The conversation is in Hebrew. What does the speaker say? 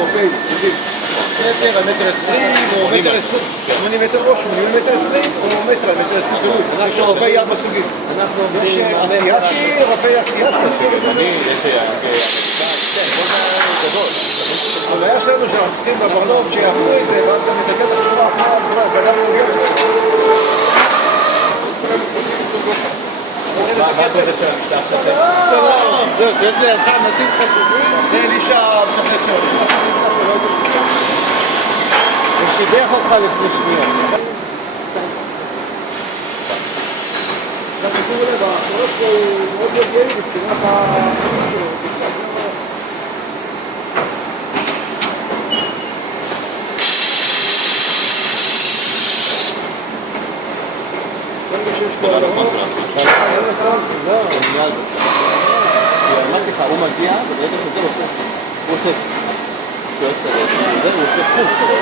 אירופאי, מטר, מטר 20 או מטר 20, 80 מטר או 80 מטר 20 או מטר, מטר 20 תלוי. יש אירופאי ארבע סוגים. יש אסיאתי, אירופאי אסיאתי. הבעיה שלנו שאנחנו צריכים בברנות שיאכלו את זה, ואז גם נתקן את הסחורה אחרי הגדה מנוגע בזה. יש לי אחד נתיב חשובים, זה אלישע מתכנת שם. הוא שידך אותך לפני שניות. תשימו לב, החורות פה הוא מאוד יגיעי בספינת אמרתי לך, הוא מגיע, וברגע שזה הוא עושה, הוא עושה חוץ.